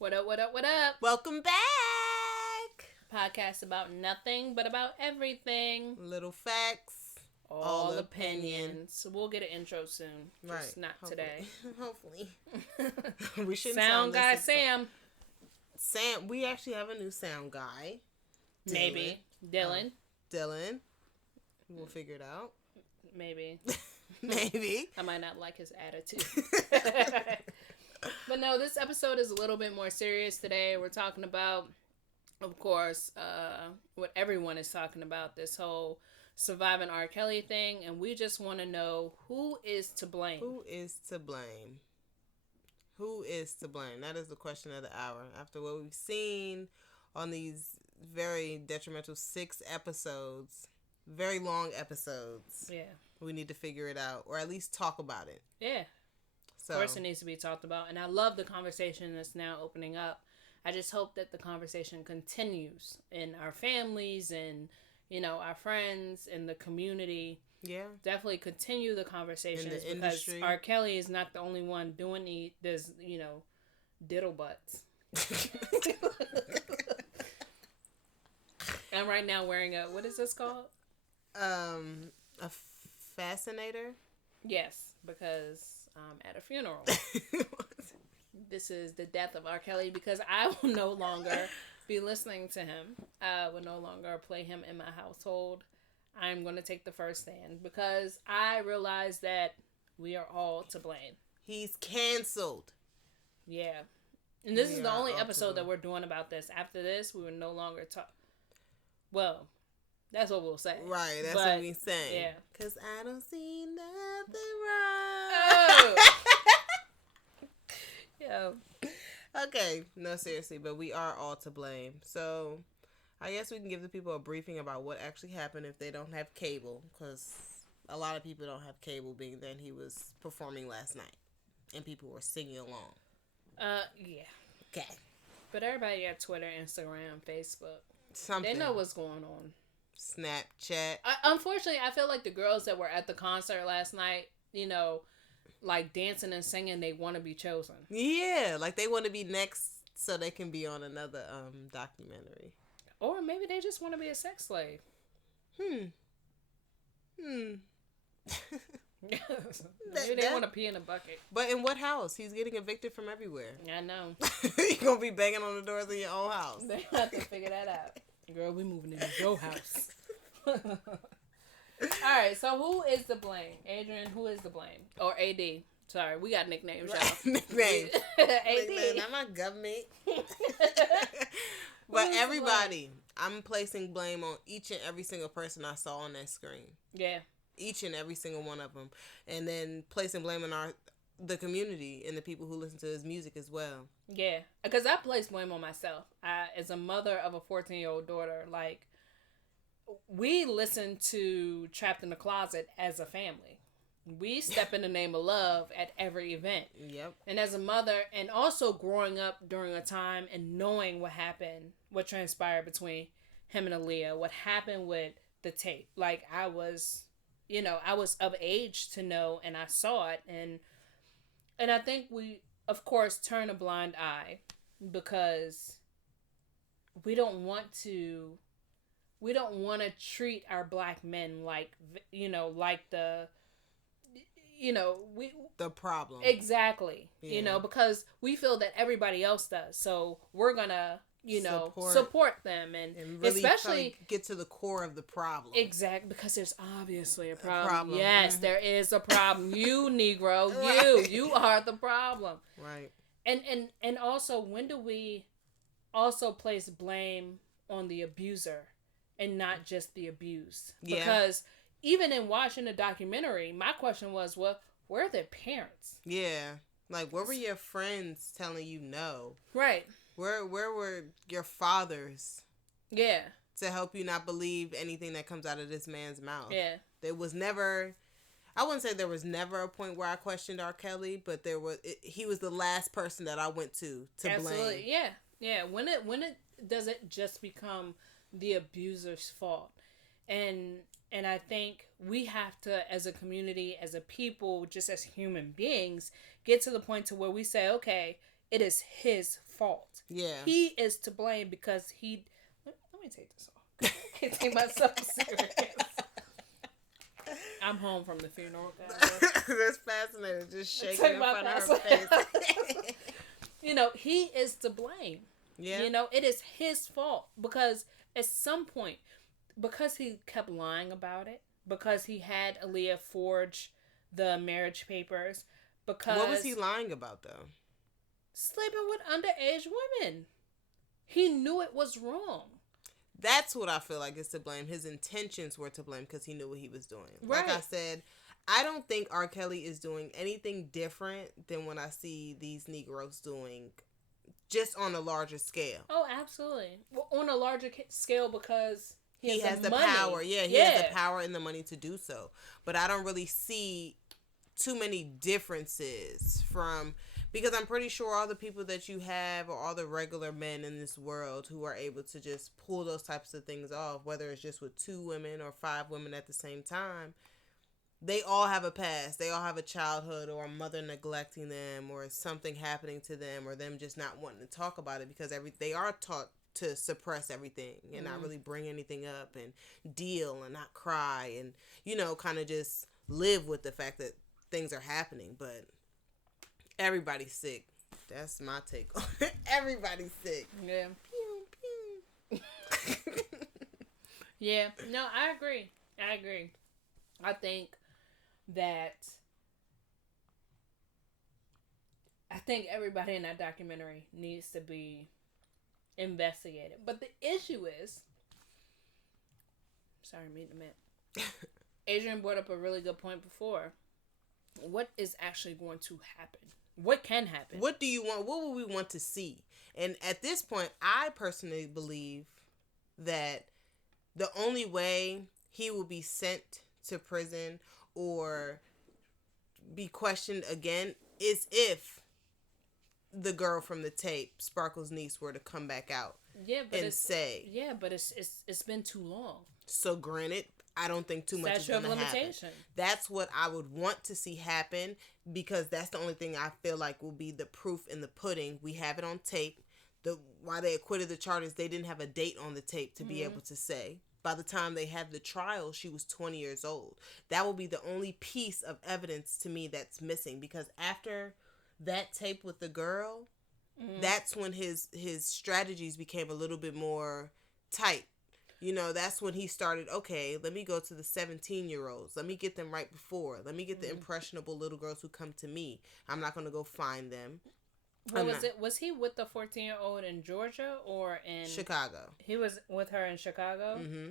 What up, what up, what up? Welcome back! Podcast about nothing, but about everything. Little facts. All opinions. We'll get an intro soon. Right. Just not Hopefully. today. Hopefully. We shouldn't sound guy this Sam. Sam, we actually have a new sound guy. Dylan. Maybe. Dylan. Dylan. We'll figure it out. Maybe. Maybe. I might not like his attitude. But no, this episode is a little bit more serious today. We're talking about, of course, what everyone is talking about, this whole surviving R. Kelly thing, and we just want to know who is to blame. Who is to blame? Who is to blame? That is the question of the hour. After what we've seen on these very detrimental 6 episodes, very long episodes. Yeah. We need to figure it out, or at least talk about it. Yeah. So. Of course it needs to be talked about, and I love the conversation that's now opening up. I just hope that the conversation continues in our families and, you know, our friends and the community. Yeah. Definitely continue the conversations in the because industry. R. Kelly is not the only one doing this, you know, diddle butts. I'm right now wearing a, what is this called? A fascinator? Yes, because at a funeral. This is the death of R. Kelly because I will no longer be listening to him. I will no longer play him in my household. I'm going to take the first stand because I realize that we are all to blame. He's canceled. Yeah. And this is the only episode that we're doing about this. After this, we will no longer talk. Well, that's what we'll say. Right, that's what we're saying. Yeah. Because I don't see nothing wrong. Oh! Yo. Okay, no, seriously, but we are all to blame. So, I guess we can give the people a briefing about what actually happened if they don't have cable. Because a lot of people don't have cable, being that he was performing last night. And people were singing along. Yeah. Okay. But everybody got Twitter, Instagram, Facebook. Something. They know what's going on. Snapchat. Unfortunately, I feel like the girls that were at the concert last night, you know, like dancing and singing, they want to be chosen. Yeah, like they want to be next so they can be on another documentary. Or maybe they just want to be a sex slave. Maybe they want to pee in a bucket. But in what house? He's getting evicted from everywhere. I know. You're going to be banging on the doors of your own house. They have to figure that out. Girl, we moving into your house. Alright, so who is to blame? Adrian, who is to blame? Or AD. Sorry, we got nicknames, y'all. Nicknames. AD. I'm not government. But everybody, I'm placing blame on each and every single person I saw on that screen. Yeah. Each and every single one of them. And then placing blame on the community and the people who listen to his music as well. Yeah. Because I place blame on myself. As a mother of a 14-year-old daughter, like, we listen to Trapped in the Closet as a family. We step in the name of love at every event. Yep. And as a mother, and also growing up during a time and knowing what happened, what transpired between him and Aaliyah, what happened with the tape. Like, I was of age to know, and I saw it. And I think we, of course, turn a blind eye because we don't want to treat our black men like, the problem. Exactly. Yeah. Because we feel that everybody else does. So we're going to, support them and really especially get to the core of the problem. Exactly. Because there's obviously a problem. Yes, Mm-hmm. there is a problem. You, Negro, Right. you are the problem. Right. And also, when do we also place blame on the abuser and not just the abused? Yeah. Because even in watching the documentary, my question was, well, where are their parents? Yeah. Like, what were your friends telling you no? Right. Where were your fathers? Yeah. To help you not believe anything that comes out of this man's mouth. Yeah. There was never, I wouldn't say there was never a point where I questioned R. Kelly, but he was the last person that I went to Absolutely. blame. Yeah. Yeah. When it does it just become the abuser's fault? And I think we have to, as a community, as a people, just as human beings, get to the point to where we say, okay, it is his fault. Yeah. He is to blame because he. Let me take this off. I can't take myself serious. I'm home from the funeral, guys. That's fascinating. Just shaking in front of her face. You know, he is to blame. Yeah. You know, it is his fault because at some point, because he kept lying about it, because he had Aaliyah forge the marriage papers, because... What was he lying about, though? Sleeping with underage women. He knew it was wrong. That's what I feel like is to blame. His intentions were to blame because he knew what he was doing. Right. Like I said, I don't think R. Kelly is doing anything different than what I see these Negroes doing, just on a larger scale. Oh, absolutely. Well, on a larger scale because he has the money. power. Yeah, he has the power and the money to do so. But I don't really see too many differences from... Because I'm pretty sure all the people that you have are all the regular men in this world who are able to just pull those types of things off, whether it's just with 2 women or 5 women at the same time. They all have a past. They all have a childhood or a mother neglecting them or something happening to them or them just not wanting to talk about it because they are taught to suppress everything and not really bring anything up and deal and not cry and, you know, kind of just live with the fact that things are happening. But... everybody's sick. That's my take on it. Everybody's sick. Yeah. Pew, pew. Yeah. No, I agree. I think everybody in that documentary needs to be investigated. But the issue is... Sorry, I'm eating a mint. Adrian brought up a really good point before. What is actually going to happen? What can happen? What do you want? What would we want to see? And at this point, I personally believe that the only way he will be sent to prison or be questioned again is if the girl from the tape, Sparkle's niece, were to come back out and say... Yeah, but it's been too long. So granted, I don't think too much is going to happen. That's what I would want to see happen because that's the only thing I feel like will be the proof in the pudding. We have it on tape. Why they acquitted the charges, they didn't have a date on the tape to be able to say. By the time they had the trial, she was 20 years old. That will be the only piece of evidence to me that's missing because after that tape with the girl, that's when his strategies became a little bit more tight. You know, that's when he started, okay, let me go to the 17-year-olds. Let me get them right before. Let me get the impressionable little girls who come to me. I'm not going to go find them. Was he with the 14-year-old in Georgia or in... Chicago. He was with her in Chicago? Mm-hmm.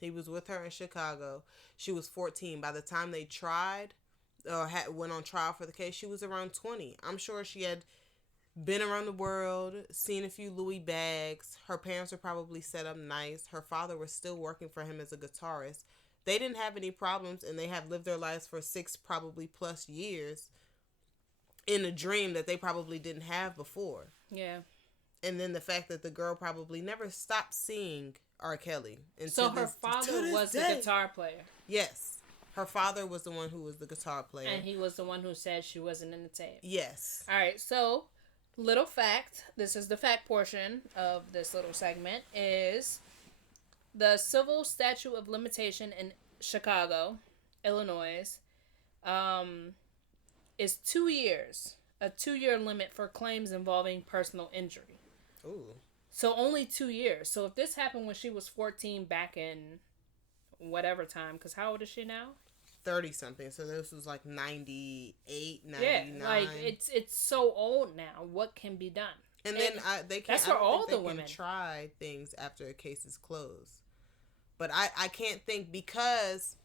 He was with her in Chicago. She was 14. By the time they tried or went on trial for the case, she was around 20. I'm sure she had been around the world, seen a few Louis bags. Her parents were probably set up nice. Her father was still working for him as a guitarist. They didn't have any problems, and they have lived their lives for 6 probably plus years in a dream that they probably didn't have before. Yeah. And then the fact that the girl probably never stopped seeing R. Kelly. So her father was the guitar player? Yes. Her father was the one who was the guitar player. And he was the one who said she wasn't in the tape? Yes. All right, so... Little fact, this is the fact portion of this little segment, is the civil statute of limitation in Chicago, Illinois, is 2 years. A 2-year limit for claims involving personal injury. Ooh. So only 2 years. So if this happened when she was 14 back in whatever time, because how old is she now? 30-something. So this was like 98, 99. Yeah, like it's so old now. What can be done? And then they can't. That's for all the women. Can try things after a case is closed. But I can't think because,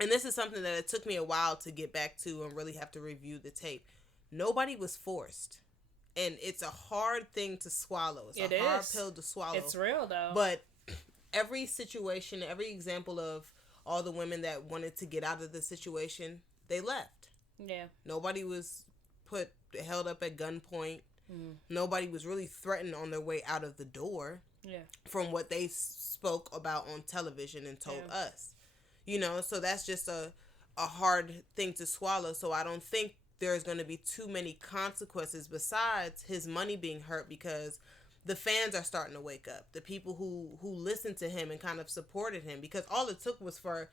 and this is something that it took me a while to get back to and really have to review the tape. Nobody was forced. And it's a hard thing to swallow. It's a hard pill to swallow. It's real though. But every situation, every example of all the women that wanted to get out of the situation, they left. Yeah. Nobody was held up at gunpoint. Nobody was really threatened on their way out of the door. Yeah. From what they spoke about on television and told us. You know, so that's just a hard thing to swallow. So I don't think there's going to be too many consequences besides his money being hurt, because the fans are starting to wake up. The people who listened to him and kind of supported him, because all it took was for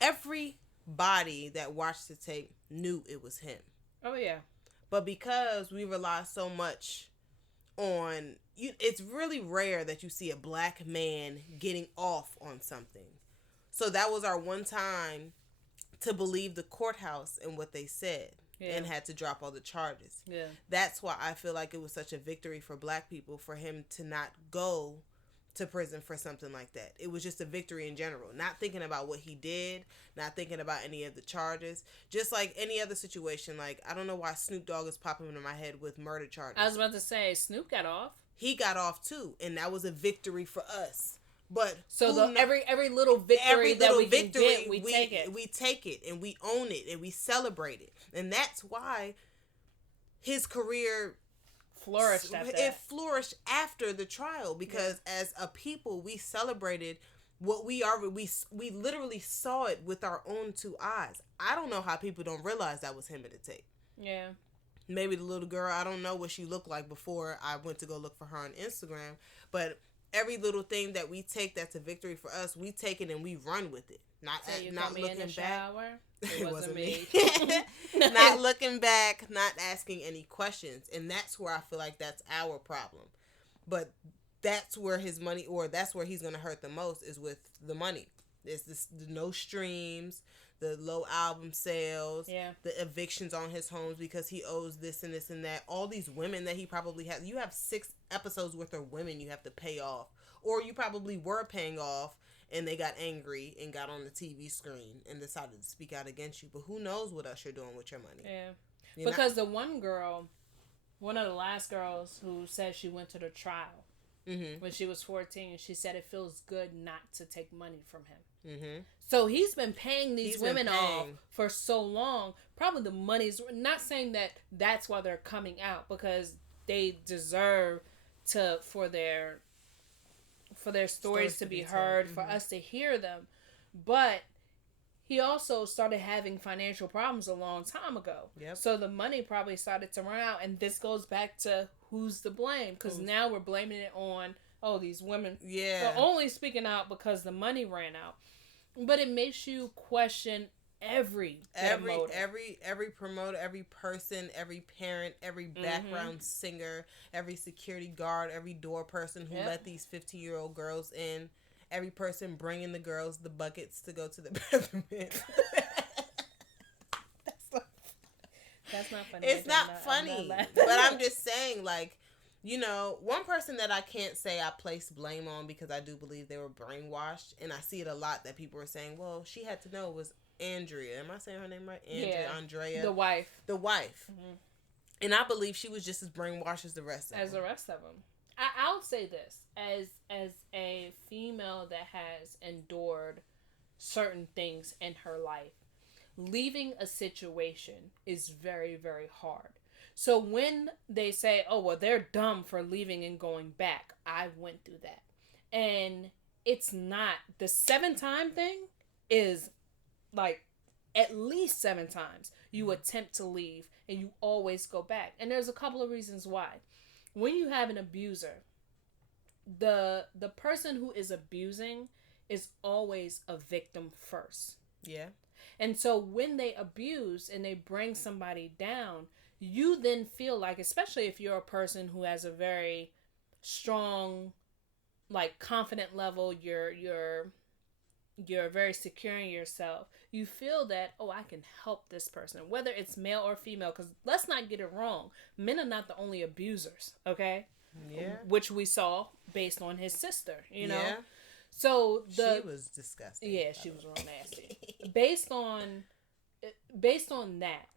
everybody that watched the tape knew it was him. Oh yeah. But because we rely so much on you, it's really rare that you see a black man getting off on something. So that was our one time to believe the courthouse and what they said, and had to drop all the charges. Yeah. That's why I feel like it was such a victory for black people for him to not go to prison for something like that. It was just a victory in general. Not thinking about what he did, not thinking about any of the charges. Just like any other situation. Like, I don't know why Snoop Dogg is popping into my head with murder charges. I was about to say, Snoop got off. He got off too, and that was a victory for us. But so every little victory that we can get, we take it. We take it and we own it and we celebrate it. And that's why his career flourished after that. It flourished after the trial, because as a people we celebrated what we are. We literally saw it with our own two eyes. I don't know how people don't realize that was him in the tape. Yeah. Maybe the little girl, I don't know what she looked like before I went to go look for her on Instagram, but every little thing that we take that's a victory for us, we take it and we run with it. Not looking in the back. Shower? It wasn't me. Not looking back, not asking any questions. And that's where I feel like that's our problem. But that's where his money, or that's where he's going to hurt the most, is with the money. It's the no streams, the low album sales, the evictions on his homes because he owes this and this and that. All these women that he probably has. You have 6 episodes worth of women you have to pay off. Or you probably were paying off and they got angry and got on the TV screen and decided to speak out against you. But who knows what else you're doing with your money. Yeah. Because the one girl, one of the last girls who said she went to the trial when she was 14, she said it feels good not to take money from him. So he's been paying these women off for so long. Probably the money's not saying that that's why they're coming out, because they deserve for their stories to be heard, for us to hear them. But he also started having financial problems a long time ago. So the money probably started to run out, and this goes back to who's to blame, because now we're blaming it on these women. They're only speaking out because the money ran out. But it makes you question every promoter, every person, every parent, every background singer, every security guard, every door person who let these 15-year-old girls in, every person bringing the girls the buckets to go to the bathroom. That's not funny. It's not funny, but I'm just saying, like, you know, one person that I can't say I place blame on, because I do believe they were brainwashed, and I see it a lot that people are saying, well, she had to know, was Andrea. Am I saying her name right? Andrea. The wife. And I believe she was just as brainwashed as the rest of them. I'll say this. As a female that has endured certain things in her life, leaving a situation is very, very hard. So when they say, oh, well, they're dumb for leaving and going back, I went through that. And it's not. The 7-time thing is like at least 7 times you attempt to leave and you always go back. And there's a couple of reasons why. When you have an abuser, the person who is abusing is always a victim first. And so when they abuse and they bring somebody down, you then feel like, especially if you're a person who has a very strong, like, confident level, you're very secure in yourself, you feel that, oh, I can help this person, whether it's male or female, because let's not get it wrong, men are not the only abusers, okay? Which we saw based on his sister, you know? So she was disgusting. Yeah, she was real nasty. Based on that,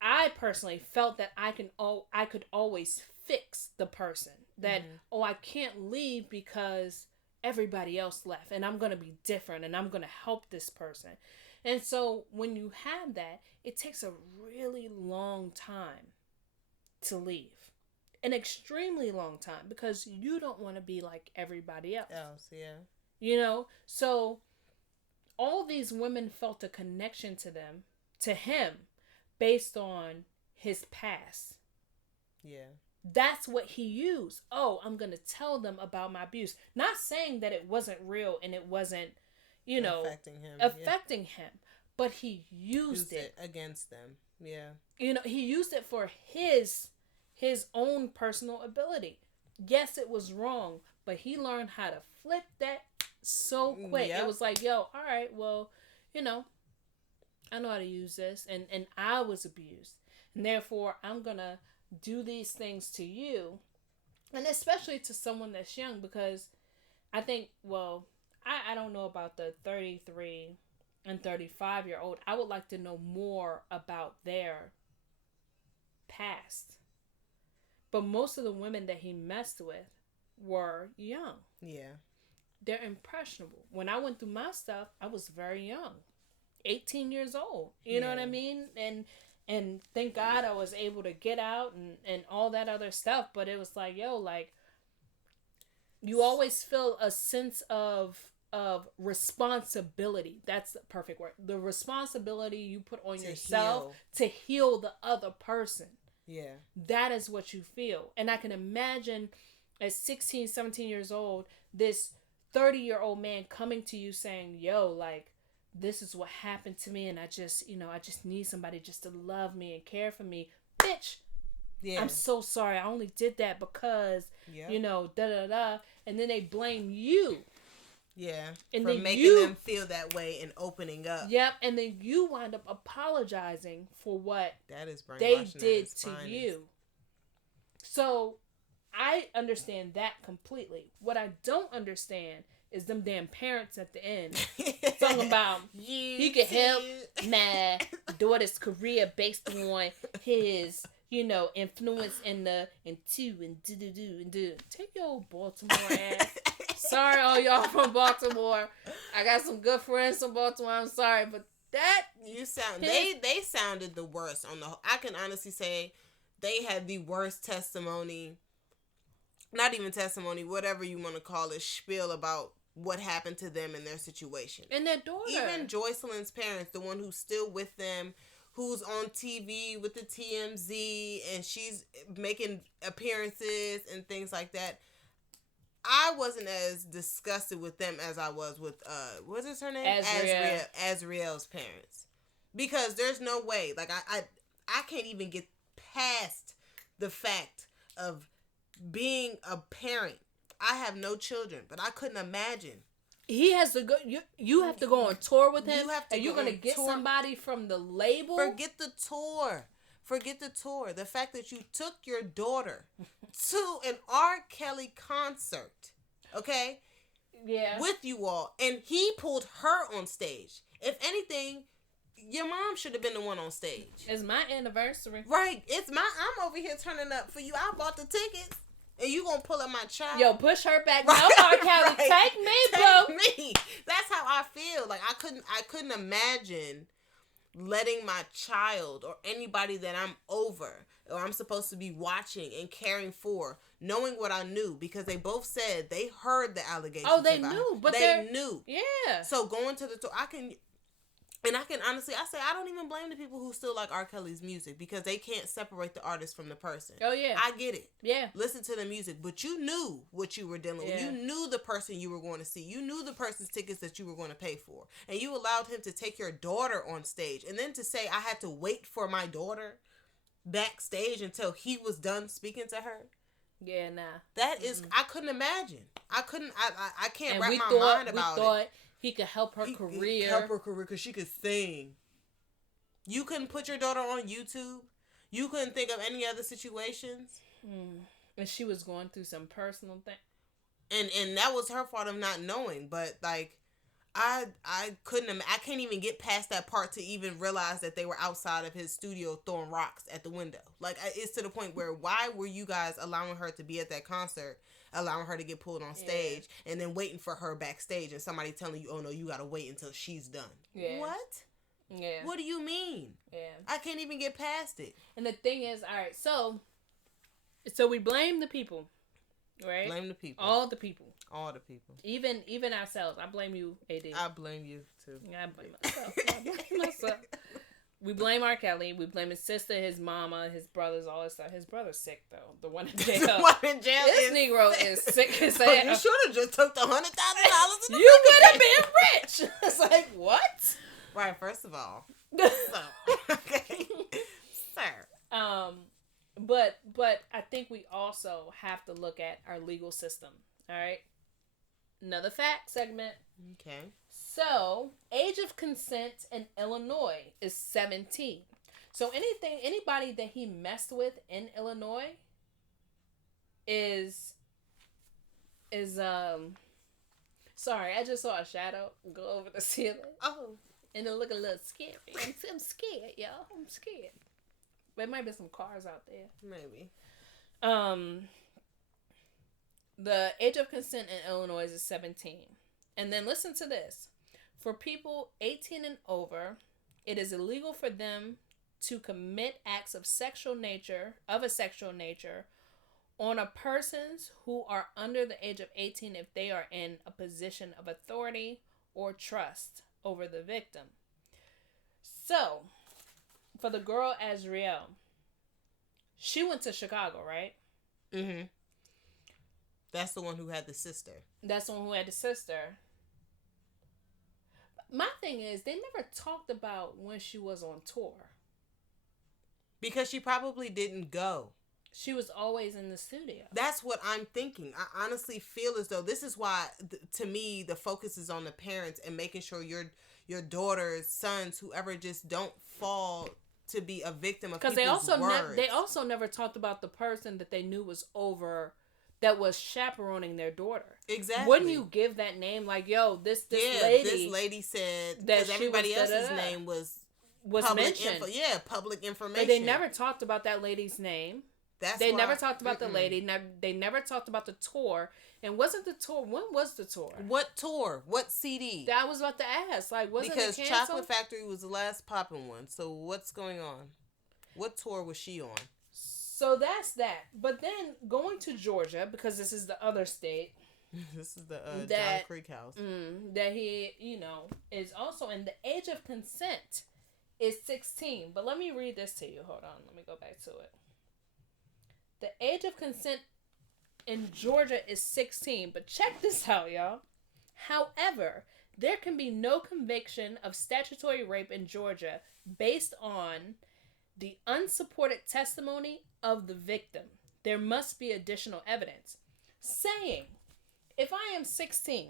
I personally felt that I could always fix the person. That I can't leave because everybody else left, and I'm gonna be different, and I'm gonna help this person. And so when you have that, it takes a really long time to leave. An extremely long time, because you don't want to be like everybody else. You know? So all these women felt a connection to them to him based on his past. Yeah. That's what he used. Oh, I'm going to tell them about my abuse. Not saying that it wasn't real and it wasn't, affecting him. But he used it against them. Yeah. He used it for his own personal ability. Yes, it was wrong, but he learned how to flip that so quick. Yep. It was like, yo, all right, well, I know how to use this, and I was abused, and therefore I'm gonna do these things to you, and especially to someone that's young, because I think, well, I don't know about the 33 and 35-year-old. I would like to know more about their past. But most of the women that he messed with were young. Yeah. They're impressionable. When I went through my stuff, I was very young. 18 years old. You know what I mean? And thank God I was able to get out and all that other stuff. But it was like, yo, like, you always feel a sense of responsibility. That's the perfect word. The responsibility you put on yourself to heal the other person. Yeah. That is what you feel. And I can imagine at 16, 17 years old, this 30-year-old man coming to you saying, yo, like, this is what happened to me, and I just need somebody just to love me and care for me. Bitch, yeah. I'm so sorry. I only did that because, da-da-da. And then they blame you. Yeah, and for making them feel that way and opening up. Yep, and then you wind up apologizing for what that is they did to you. So, I understand that completely. What I don't understand is them damn parents at the end talking about he could help my daughter's career based on his, influence in two and do. Take your old Baltimore ass. Sorry, all y'all from Baltimore. I got some good friends from Baltimore. I'm sorry, but that they sounded the worst on the. I can honestly say they had the worst testimony. Not even testimony, whatever you want to call it, spiel about what happened to them and their situation. And their daughter. Even Joycelyn's parents, the one who's still with them, who's on TV with the TMZ, and she's making appearances and things like that. I wasn't as disgusted with them as I was with, what is her name? Azriel's parents. Because there's no way, like, I can't even get past the fact of being a parent. I have no children, but I couldn't imagine. He has to go. You have to go on tour with him. And you're gonna get somebody from the label. Forget the tour. The fact that you took your daughter to an R. Kelly concert, okay? Yeah. With you all, and he pulled her on stage. If anything, your mom should have been the one on stage. It's my anniversary. Right. I'm over here turning up for you. I bought the tickets. And you gonna pull up my child? Yo, push her back. No, R. Kelly, right. Take me, bro. Take me. That's how I feel. Like I couldn't imagine letting my child or anybody that I'm over or I'm supposed to be watching and caring for, knowing what I knew, because they both said they heard the allegations. Oh, they knew, but they knew. Yeah. So going to the tour, I can honestly, I don't even blame the people who still like R. Kelly's music, because they can't separate the artist from the person. Oh, yeah. I get it. Yeah. Listen to the music, but you knew what you were dealing with. You knew the person you were going to see. You knew the person's tickets that you were going to pay for. And you allowed him to take your daughter on stage. And then to say I had to wait for my daughter backstage until he was done speaking to her. Yeah, nah. That is, I couldn't imagine. I can't wrap my mind about it. He could help her career. Help her career because she could sing. You couldn't put your daughter on YouTube. You couldn't think of any other situations. And she was going through some personal thing. And that was her fault of not knowing. But like, I can't even get past that part to even realize that they were outside of his studio throwing rocks at the window. Like, it's to the point where, why were you guys allowing her to be at that concert, allowing her to get pulled on stage, and then waiting for her backstage and somebody telling you, oh no, you gotta wait until she's done? Yeah. What? Yeah. What do you mean? Yeah. I can't even get past it. And the thing is, all right, so we blame the people, right? Blame the people. All the people. All the people. Even ourselves. I blame you, AD. I blame you too. I blame myself. We blame R. Kelly. We blame his sister, his mama, his brothers, all that stuff. His brother's sick though. The one in jail. The one in jail. This Negro is sick as So hell. you should have just took the $100,000. You would have been rich. It's like what? Right. First of all. So, okay. Sir. But I think we also have to look at our legal system. All right. Another fact segment. Okay. So, age of consent in Illinois is 17. So anybody that he messed with in Illinois is sorry, I just saw a shadow go over the ceiling. Oh. And it look a little scary. I'm scared, y'all. I'm scared. There might be some cars out there. Maybe. The age of consent in Illinois is 17. And then listen to this. For people 18 and over, it is illegal for them to commit acts of a sexual nature on a persons who are under the age of 18 if they are in a position of authority or trust over the victim. So, for the girl Azriel, she went to Chicago, right? Mm-hmm. That's the one who had the sister. That's the one who had the sister. My thing is, they never talked about when she was on tour. Because she probably didn't go. She was always in the studio. That's what I'm thinking. I honestly feel as though this is why, to me, the focus is on the parents and making sure your daughters, sons, whoever, just don't fall to be a victim of people's words. They also never talked about the person that they knew was over, that was chaperoning their daughter. Exactly. Wouldn't you give that name? Like, yo, this lady said that everybody else's name was public mentioned. Public information. But they never talked about that lady's name. They never talked about the lady. They never talked about the tour. And wasn't the tour? When was the tour? What tour? What CD? That I was about to ask. Like, wasn't it canceled? Because Chocolate Factory was the last popping one. So what's going on? What tour was she on? So that's that. But then going to Georgia, because this is the other state. This is the John Creek house. That he, is also in the age of consent is 16. But let me read this to you. Hold on. Let me go back to it. The age of consent in Georgia is 16. But check this out, y'all. However, there can be no conviction of statutory rape in Georgia based on the unsupported testimony of the victim. There must be additional evidence. Saying, if I am 16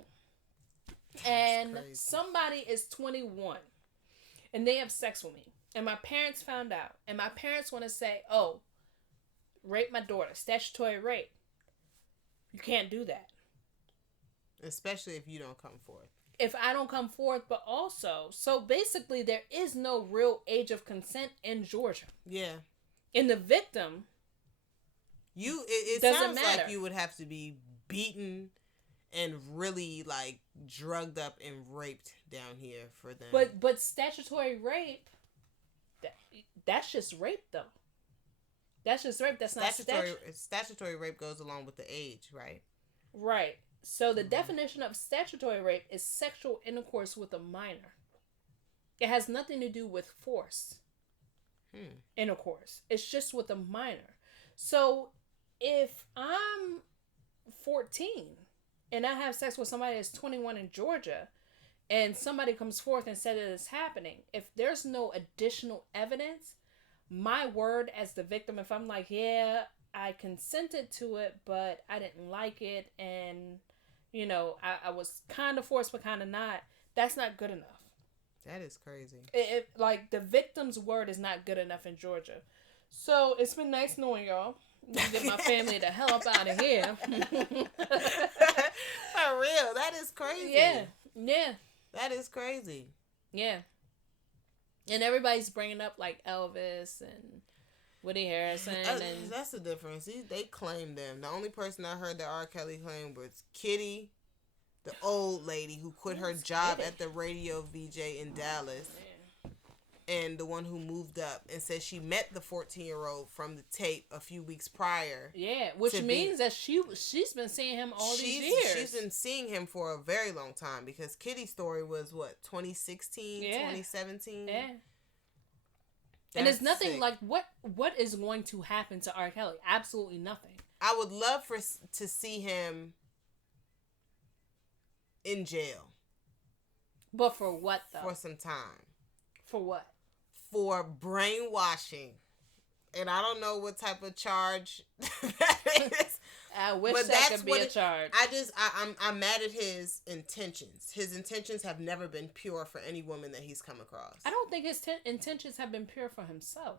and somebody is 21 and they have sex with me and my parents found out and my parents want to say, oh, rape my daughter, statutory rape. You can't do that. Especially if you don't come forth. If I don't come forth, but also, so basically there is no real age of consent in Georgia. Yeah. In the victim, it sounds matter. Like you would have to be beaten and really like drugged up and raped down here for them. But statutory rape, that's just rape though. That's just rape. That's not statutory rape goes along with the age, right? Right. So the definition of statutory rape is sexual intercourse with a minor. It has nothing to do with force. Intercourse. It's just with a minor. So if I'm 14 and I have sex with somebody that's 21 in Georgia and somebody comes forth and says it is happening, if there's no additional evidence, my word as the victim, if I'm like, yeah, I consented to it, but I didn't like it, and, I was kind of forced, but kind of not, that's not good enough. That is crazy. Like, the victim's word is not good enough in Georgia. So, it's been nice knowing y'all. Get my family the hell up out of here. For real, that is crazy. Yeah. That is crazy. Yeah. And everybody's bringing up, like, Elvis and Woody Harrelson. And that's the difference. They claim them. The only person I heard that R. Kelly claimed was Kitty, the old lady who quit her job at the radio VJ in Dallas. And the one who moved up and said she met the 14-year-old from the tape a few weeks prior. Yeah, which means that she's been seeing him all these years. She's been seeing him for a very long time because Kitty's story was, 2016, 2017? Yeah. And it's nothing sick. Like what is going to happen to R. Kelly? Absolutely nothing. I would love to see him in jail. But for what, though? For some time. For what? For brainwashing. And I don't know what type of charge that is. I wish but that could be a charge. I'm mad at his intentions. His intentions have never been pure for any woman that he's come across. I don't think his intentions have been pure for himself.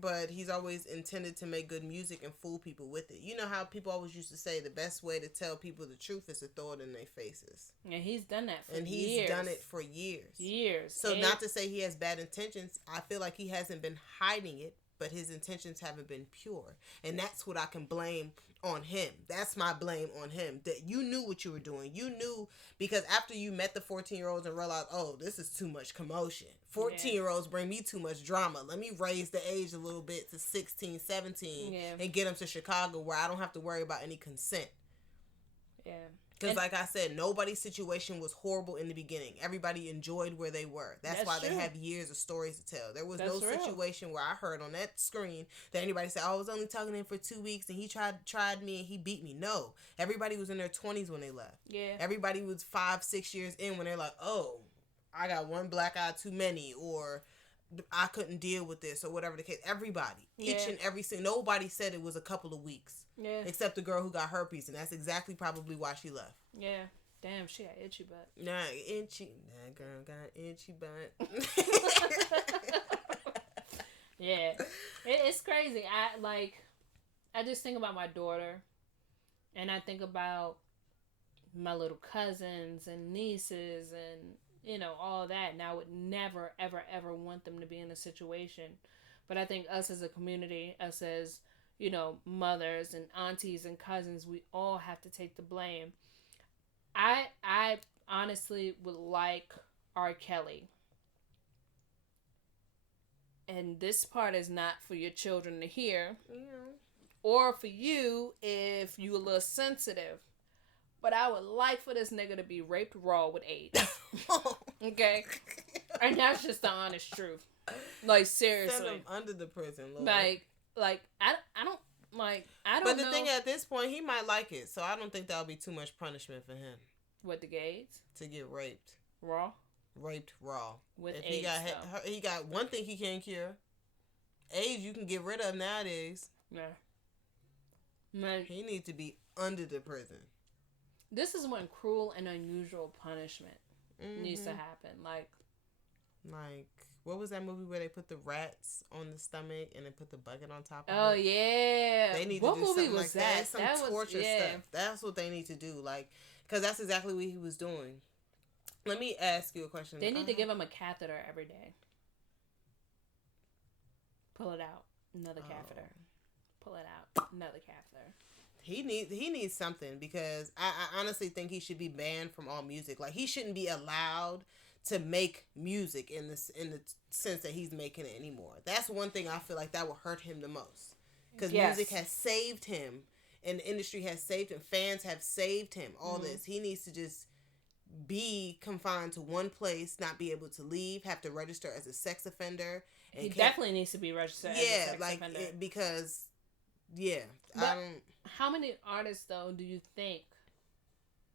But he's always intended to make good music and fool people with it. You know how people always used to say the best way to tell people the truth is to throw it in their faces. And he's done that for years. And he's done it for years. Years. So not to say he has bad intentions. I feel like he hasn't been hiding it, but his intentions haven't been pure. And that's what I can blame on him. That's my blame on him. That you knew what you were doing. You knew because after you met the 14-year-olds and realized, oh, this is too much commotion. 14-year-olds bring me too much drama. Let me raise the age a little bit to 16, 17 and get them to Chicago where I don't have to worry about any consent. Yeah. Because like I said, nobody's situation was horrible in the beginning. Everybody enjoyed where they were. That's why true. They have years of stories to tell. There was no situation where I heard on that screen that anybody said, oh, I was only talking to him for 2 weeks and he tried me and he beat me. No. Everybody was in their 20s when they left. Yeah. Everybody was 5-6 years in when they're like, oh, I got one black eye too many, or I couldn't deal with this, or whatever the case. Everybody. Each and every single. Nobody said it was a couple of weeks. Yeah. Except the girl who got herpes, and that's exactly probably why she left. Yeah. Damn, she got itchy butt. That girl got itchy butt. Yeah. It's crazy. I just think about my daughter, and I think about my little cousins and nieces and, you know, all that. And I would never, ever, ever want them to be in a situation. But I think us as a community, us as, you know, mothers and aunties and cousins, we all have to take the blame. I honestly would like R. Kelly. And this part is not for your children to hear. Yeah. Or for you if you a little sensitive. But I would like for this nigga to be raped raw with AIDS. Okay? And that's just the honest truth. Like, seriously. Send him under the prison, Lord. Like, I don't know. But the thing at this point, he might like it. So I don't think that'll be too much punishment for him. What, the gays? To get raped. Raw? Raped raw. With if AIDS, he got one thing he can't cure. AIDS you can get rid of nowadays. Yeah. He needs to be under the prison. This is when cruel and unusual punishment needs to happen. Like, what was that movie where they put the rats on the stomach and then put the bucket on top of it? Oh, yeah. They need to do something like that. Some torture stuff. That's what they need to do. Like, because that's exactly what he was doing. Let me ask you a question. They need to give him a catheter every day. Pull it out. Another catheter. Pull it out. Another catheter. He needs something, because I honestly think he should be banned from all music. Like, he shouldn't be allowed to make music in the sense that he's making it anymore. That's one thing I feel like that will hurt him the most, because music has saved him and the industry has saved him. Fans have saved him. All this, he needs to just be confined to one place, not be able to leave, have to register as a sex offender. And he definitely needs to be registered as a sex offender. Because but how many artists though do you think?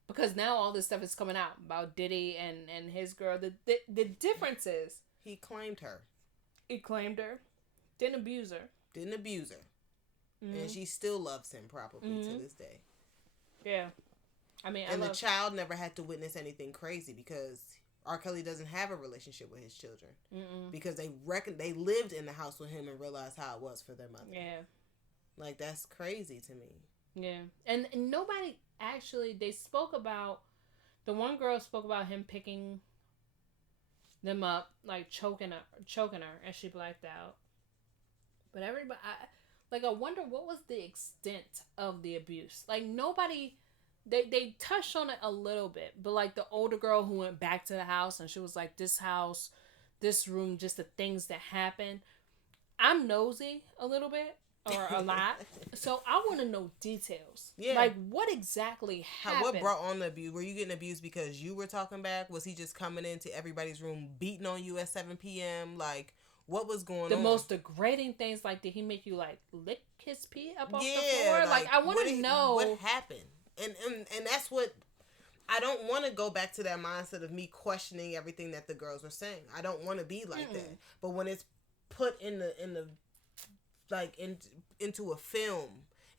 Because now all this stuff is coming out about Diddy and his girl. The difference is he claimed her. Didn't abuse her. And she still loves him probably to this day. Yeah. I mean, the child never had to witness anything crazy, because R. Kelly doesn't have a relationship with his children. Because they lived in the house with him and realized how it was for their mother. Yeah. Like, that's crazy to me. Yeah. And nobody actually, they spoke about, the one girl spoke about him picking them up, like choking her as she blacked out. But everybody, I wonder what was the extent of the abuse. Like, nobody, they touched on it a little bit, but like the older girl who went back to the house and she was like, this house, this room, just the things that happened. I'm nosy a little bit. Or a lot. So I want to know details. Yeah. Like, what exactly happened? What brought on the abuse? Were you getting abused because you were talking back? Was he just coming into everybody's room beating on you at 7 p.m.? Like, What was going the on? most degrading things, like, did he make you, like, lick his pee up off the floor? Like, I want to know. What happened. And that's what... I don't want to go back to that mindset of me questioning everything that the girls were saying. I don't want to be like that. But when it's put into a film,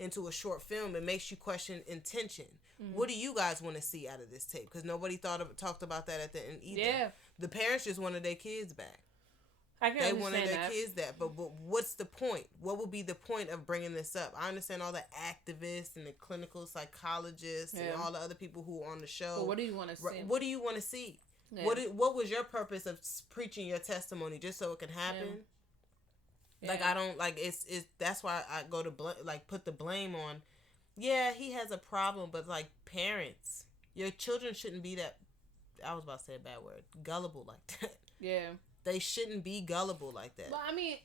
into a short film, it makes you question intention. What do you guys want to see out of this tape? Because nobody talked about that at the end either. Yeah. The parents just wanted their kids back. They wanted their kids that. But what's the point? What would be the point of bringing this up? I understand all the activists and the clinical psychologists and all the other people who are on the show. But what do you want to see? What do you want to see? Yeah. What was your purpose of preaching your testimony? Just so it can happen? Yeah. Like, I don't, like, it's that's why I go to put the blame on. Yeah, he has a problem, but, like, parents, your children shouldn't be that, I was about to say a bad word, gullible like that. Yeah. They shouldn't be gullible like that. Well, I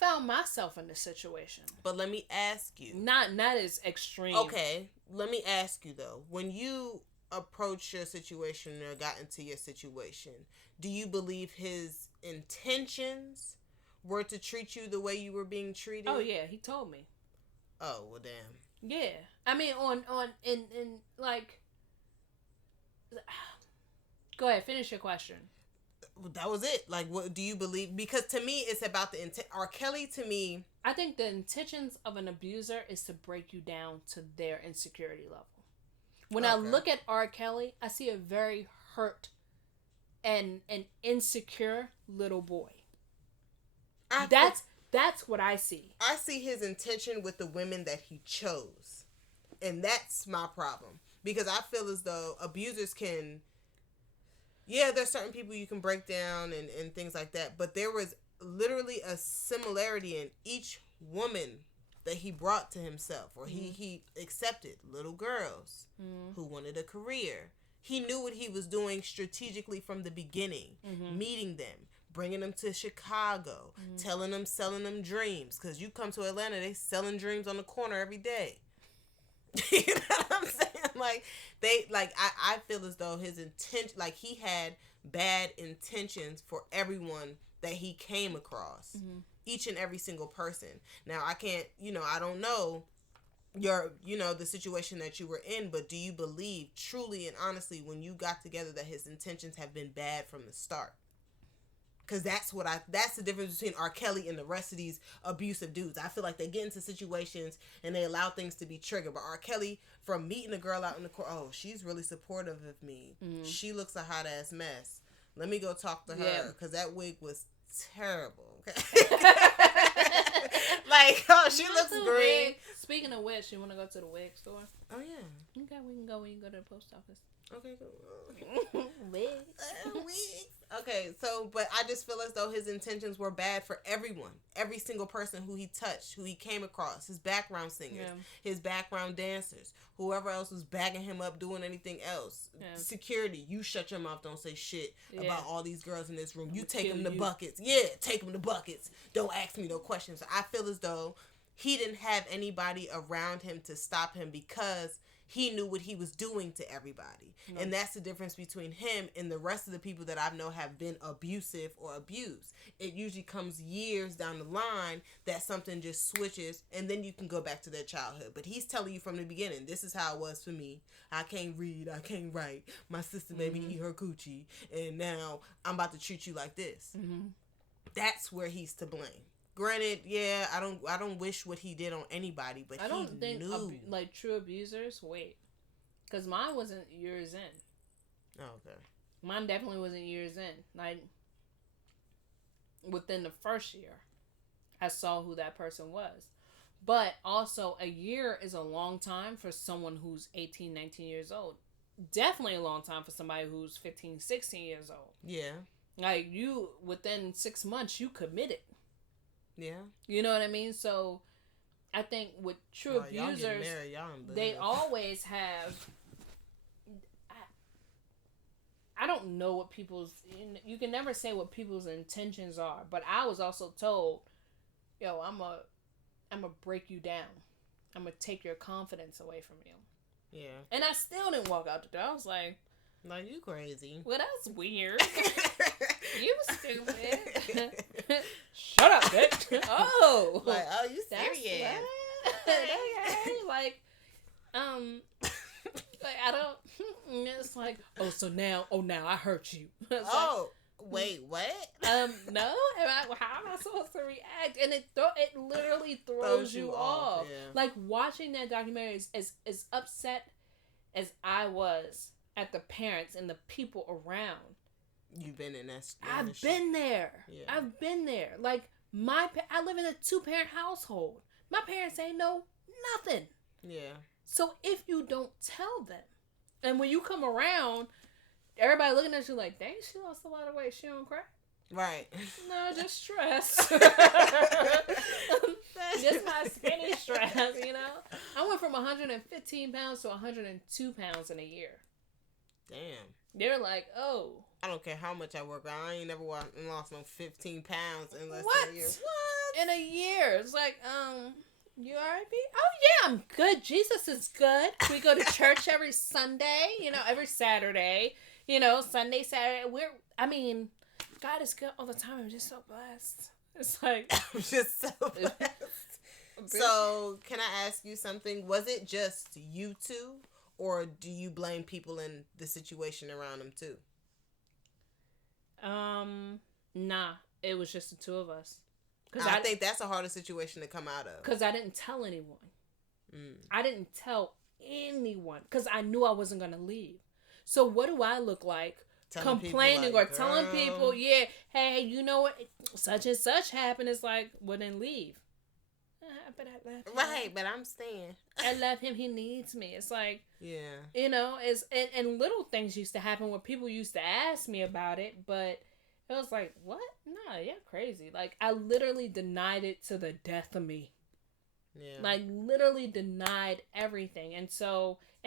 found myself in this situation. But let me ask you. Not as extreme. Okay. Let me ask you, though. When you approached your situation or got into your situation, do you believe his intentions were to treat you the way you were being treated? Oh, yeah. He told me. Oh, well, damn. Yeah. I mean, in like... Go ahead, finish your question. That was it. Like, what do you believe? Because to me, it's about the intent. R. Kelly, to me... I think the intentions of an abuser is to break you down to their insecurity level. When I look at R. Kelly, I see a very hurt and an insecure little boy. That's what I see. I see his intention with the women that he chose. And that's my problem. Because I feel as though abusers can... Yeah, there's certain people you can break down and things like that. But there was literally a similarity in each woman that he brought to himself. Or he accepted little girls who wanted a career. He knew what he was doing strategically from the beginning. Meeting them. Bringing them to Chicago. Telling them, selling them dreams. Because you come to Atlanta, they selling dreams on the corner every day. You know what I'm saying? I feel as though his intention, like, he had bad intentions for everyone that he came across. Each and every single person. Now, I can't, I don't know the situation that you were in, but do you believe truly and honestly when you got together that his intentions have been bad from the start? Because that's the difference between R. Kelly and the rest of these abusive dudes. I feel like they get into situations and they allow things to be triggered. But R. Kelly, from meeting a girl out in the court, oh, she's really supportive of me. She looks a hot ass mess. Let me go talk to her because that wig was terrible. Okay? Like, oh, she looks great. Speaking of which, you want to go to the wig store? Oh, yeah. Okay, we can go when you go to the post office. Okay, cool. Wigs. Okay, so, but I just feel as though his intentions were bad for everyone. Every single person who he touched, who he came across. His background singers, his background dancers, whoever else was bagging him up, doing anything else. Yeah. Security, you shut your mouth, don't say shit about all these girls in this room. You take them to buckets. Yeah, take them to buckets. Don't ask me no questions. I feel as though he didn't have anybody around him to stop him because he knew what he was doing to everybody. No. And that's the difference between him and the rest of the people that I know have been abusive or abused. It usually comes years down the line that something just switches and then you can go back to their childhood. But he's telling you from the beginning, this is how it was for me. I can't read, I can't write. My sister made me eat her coochie. And now I'm about to treat you like this. That's where he's to blame. Granted, yeah, I don't wish what he did on anybody, but I don't think like true abusers. Wait, because mine wasn't years in. Oh, okay. Mine definitely wasn't years in. Like within the first year, I saw who that person was. But also, a year is a long time for someone who's 18, 19 years old. Definitely a long time for somebody who's 15, 16 years old. Yeah. Like you, within 6 months, you committed. Yeah. You know what I mean? So, I think with true abusers, they always have... I don't know what people's... You can never say what people's intentions are. But I was also told, yo, I'm a break you down. I'm going to take your confidence away from you. Yeah. And I still didn't walk out the door. I was like... Like, you crazy. Well, that's weird. You stupid. Shut up, bitch. Oh. Like, oh, you serious? Okay. Like, like I don't. It's like, now I hurt you. Oh, wait, what? No. How am I supposed to react? And it literally throws you off. Yeah. Like watching that documentary is as upset as I was at the parents and the people around. You've been in that. I've been there. Yeah. I've been there. Like I live in a 2-parent household. My parents ain't know nothing. Yeah. So if you don't tell them, and when you come around, everybody looking at you like, dang, she lost a lot of weight. She don't cry. Right. No, just stress. Just my skinny stress, you know? I went from 115 pounds to 102 pounds in a year. Damn. They're like, oh. I don't care how much I work. I ain't never lost no 15 pounds in less What? than a year. What? In a year. It's like, you alright, B? Oh, yeah, I'm good. Jesus is good. We go to church every Sunday, every Saturday, Sunday, Saturday. God is good all the time. I'm just so blessed. It's like. I'm just so blessed. So, can I ask you something? Was it just you two? Or do you blame people in the situation around them too? Nah. It was just the two of us. I think that's a harder situation to come out of. Because I didn't tell anyone. I didn't tell anyone. Because I knew I wasn't going to leave. So what do I look like? Complaining or telling people, yeah, hey, you know what? Such and such happened. It's like, well, then leave. But I love him. Right, but I'm staying. I love him. He needs me. It's like, yeah. It's and little things used to happen where people used to ask me about it, but it was like, what? Nah, you're crazy. Like, I literally denied it to the death of me. Yeah. Like, literally denied everything. And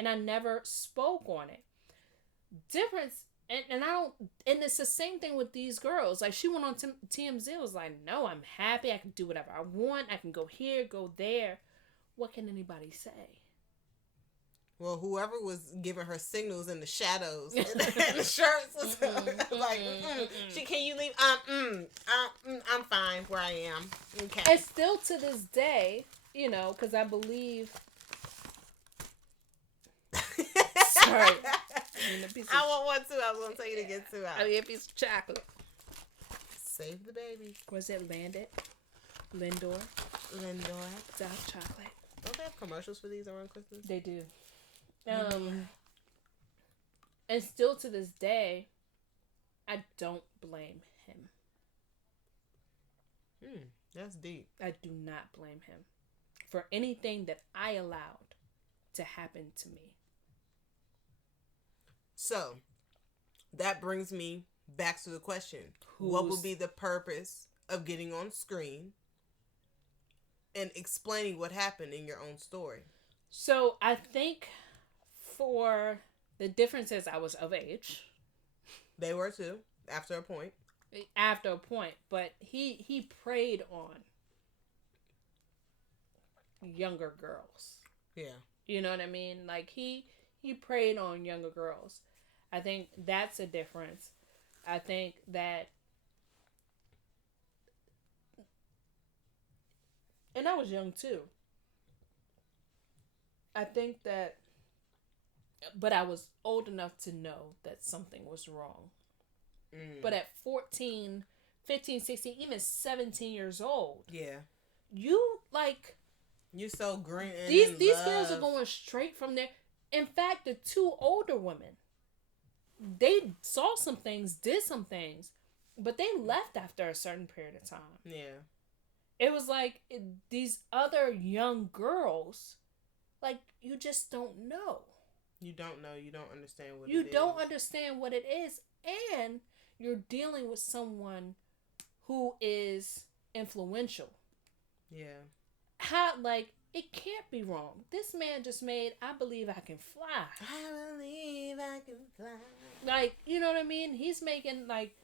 I never spoke on it. Difference, and I don't, and it's the same thing with these girls. Like, she went on TMZ, was like, no, I'm happy. I can do whatever I want. I can go here, go there. What can anybody say? Well, whoever was giving her signals in the shadows and the shirts was like, can you leave? I'm fine where I am. Okay. And still to this day, because I believe. Sorry. I want one too. I was going to tell you to get two out. I mean, a piece of chocolate. Save the baby. Was it Lindor? Dark chocolate. Don't they have commercials for these around Christmas? They do. And still to this day, I don't blame him. That's deep. I do not blame him for anything that I allowed to happen to me. So, that brings me back to the question. What would be the purpose of getting on screen and explaining what happened in your own story? So, I think for the difference is I was of age. They were too, after a point. But he preyed on younger girls. Yeah. You know what I mean? Like, he preyed on younger girls. I think that's a difference. I think that, and I was young too. I think that, but I was old enough to know that something was wrong. But at 14, 15, 16, even 17 years old. Yeah. You're so green. These girls are going straight from there. In fact, the two older women, they saw some things, did some things, but they left after a certain period of time. Yeah. It was like these other young girls, like, you just don't know. You don't know. You don't understand what it is. You don't understand what it is. And you're dealing with someone who is influential. Yeah. It can't be wrong. This man just made I Believe I Can Fly. I believe I can fly. Like, you know what I mean? He's making, like,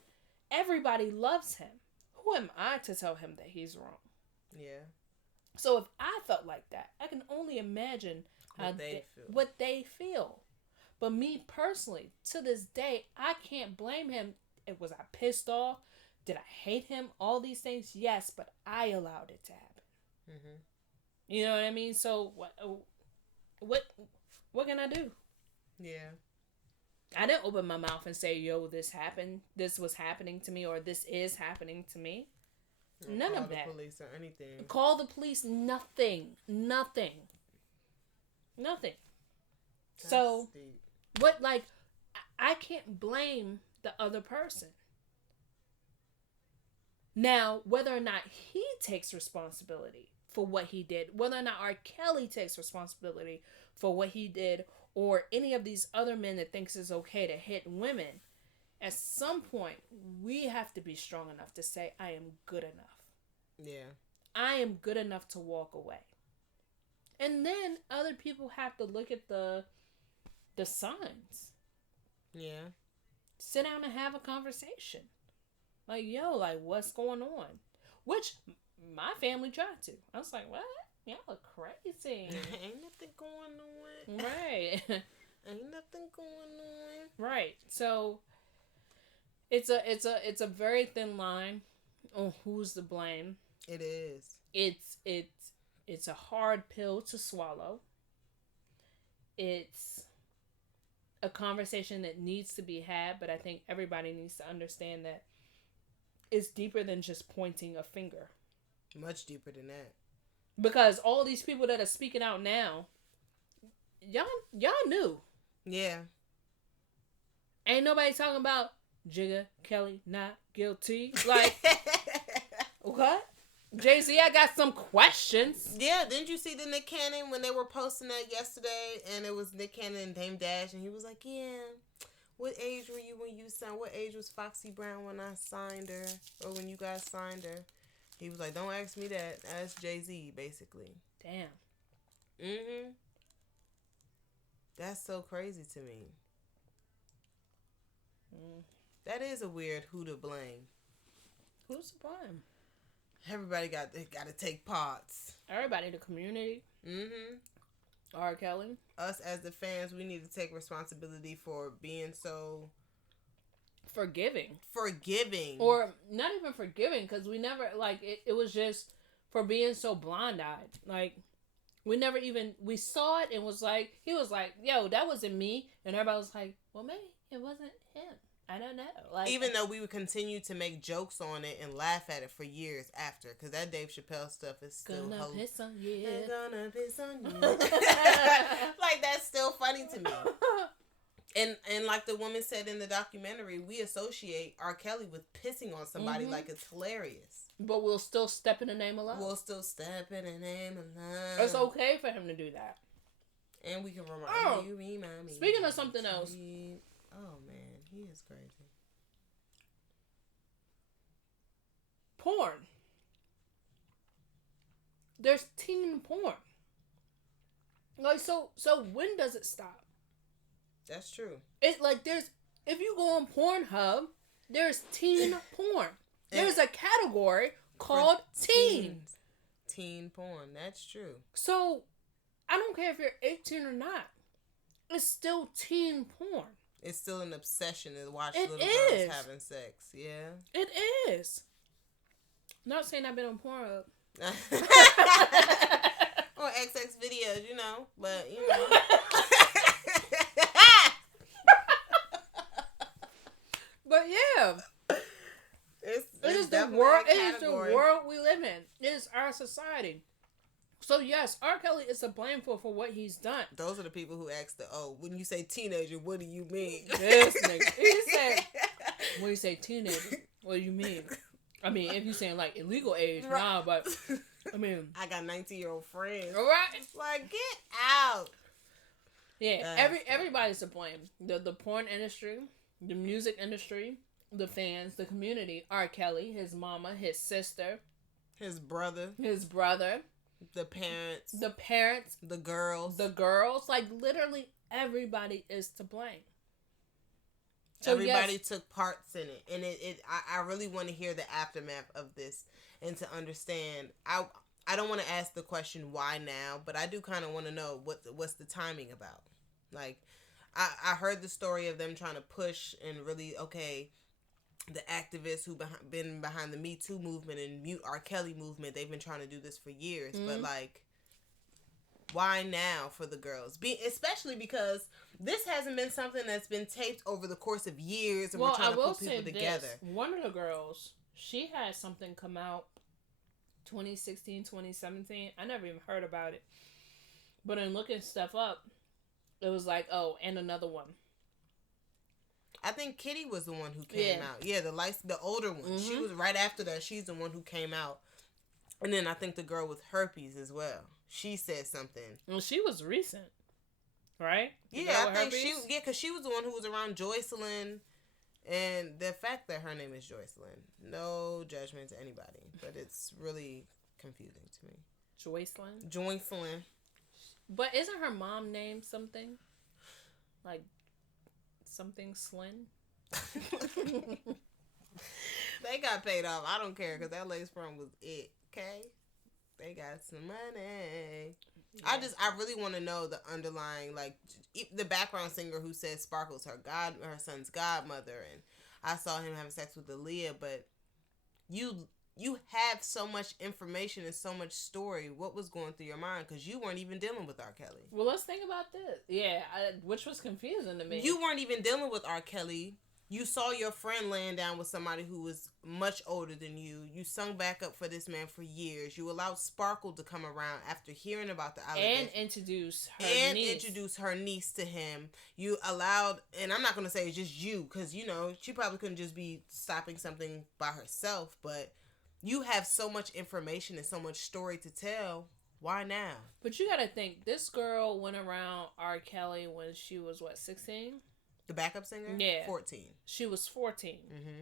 everybody loves him. Who am I to tell him that he's wrong? Yeah. So if I felt like that, I can only imagine what they feel. But me personally, to this day, I can't blame him. Was I pissed off? Did I hate him? All these things, yes, but I allowed it to happen. Mm-hmm. You know what I mean? So what can I do? Yeah. I didn't open my mouth and say, "Yo, this happened. This was happening to me, or this is happening to me." None of that. Call the police or anything. Call the police. Nothing. Nothing. Nothing. That's so, deep. what? Like, I can't blame the other person. Now, whether or not he takes responsibility for what he did, whether or not R. Kelly takes responsibility for what he did, or any of these other men that thinks it's okay to hit women, at some point, we have to be strong enough to say, I am good enough. Yeah. I am good enough to walk away. And then other people have to look at the signs. Yeah. Sit down and have a conversation. Like, yo, like, what's going on? Which my family tried to. I was like, what? Y'all are crazy. Ain't nothing going on. Right. Ain't nothing going on. Right. So it's a very thin line on who's to blame. It is. It's a hard pill to swallow. It's a conversation that needs to be had, but I think everybody needs to understand that it's deeper than just pointing a finger. Much deeper than that. Because all these people that are speaking out now, y'all knew. Yeah. Ain't nobody talking about Jigga Kelly not guilty. Like, what? Jay-Z, I got some questions. Yeah, didn't you see the Nick Cannon when they were posting that yesterday? And it was Nick Cannon and Dame Dash, and he was like, yeah, what age were you when you signed? What age was Foxy Brown when I signed her? Or when you guys signed her? He was like, don't ask me that. Ask Jay-Z, basically. Damn. Mm-hmm. That's so crazy to me. That is a weird who to blame. Who's to blame? Everybody got to take parts. Everybody, the community. Mm-hmm. R. Kelly. Us as the fans, we need to take responsibility for being so forgiving. Or not even forgiving, because we never, like, it was just for being so blind-eyed. Like, we never even, we saw it and was like, he was like, yo, that wasn't me. And everybody was like, well, maybe it wasn't him. I don't know. Like, even though we would continue to make jokes on it and laugh at it for years after, because that Dave Chappelle stuff is still gonna piss on you. Gonna piss on you. Like, that's still funny to me. And like the woman said in the documentary, we associate R. Kelly with pissing on somebody like it's hilarious. But we'll still step in the name of love. We'll still step in the name of love. It's okay for him to do that. And we can remind me. Speaking of something else. Oh, man. He is crazy. Porn. There's teen porn. Like, so when does it stop? That's true. It, like, if you go on Pornhub, there's teen porn. There's a category called teen. Teen porn. That's true. So, I don't care if you're 18 or not. It's still teen porn. It's still an obsession to watch It little girls is. having sex. Yeah. It is. Not saying I've been on Pornhub. Or XX videos, you know. But, you know. But yeah. It is the world we live in. It is our society. So yes, R. Kelly is to blame for what he's done. Those are the people who ask when you say teenager, what do you mean? This nigga. He said, when you say teenager, what do you mean? I mean, if you're saying like illegal age, right. Nah, but I mean, I got 19-year-old friends. Right? Like, get out. Yeah, everybody's to blame. The porn industry, the music industry, the fans, the community. R. Kelly, his mama, his sister, his brother, the parents, the girls. Like, literally everybody is to blame. So everybody took parts in it, and I really want to hear the aftermath of this and to understand. I don't want to ask the question why now, but I do kind of want to know what's the timing about. Like, I heard the story of them trying to push and really, okay, the activists who been behind the Me Too movement and Mute R. Kelly movement. They've been trying to do this for years, but like, why now for the girls? Especially because this hasn't been something that's been taped over the course of years, and we're trying to put people together. One of the girls, she had something come out 2016, 2017. I never even heard about it. But in looking stuff up, it was like, oh, and another one. I think Kitty was the one who came out. Yeah, the older one. Mm-hmm. She was right after that. She's the one who came out. And then I think the girl with herpes as well. She said something. Well, she was recent, right? Yeah, I think herpes? Because she was the one who was around Joycelyn. And the fact that her name is Joycelyn, no judgment to anybody, but it's really confusing to me. Joycelyn. But isn't her mom named something? Like, something Slyn? They got paid off. I don't care, because that lace front was it, okay? They got some money. Yeah. I really want to know the underlying, like, the background singer who says Sparkle's her son's godmother, and I saw him having sex with Aaliyah, but you have so much information and so much story. What was going through your mind? Because you weren't even dealing with R. Kelly. Well, let's think about this. Yeah, which was confusing to me. You weren't even dealing with R. Kelly. You saw your friend laying down with somebody who was much older than you. You sung back up for this man for years. You allowed Sparkle to come around after hearing about the allegations. And introduce her niece to him. You allowed, and I'm not going to say it's just you, because, she probably couldn't just be stopping something by herself, but you have so much information and so much story to tell. Why now? But you got to think, this girl went around R. Kelly when she was, 16? The backup singer? Yeah. 14. She was 14. Mm-hmm.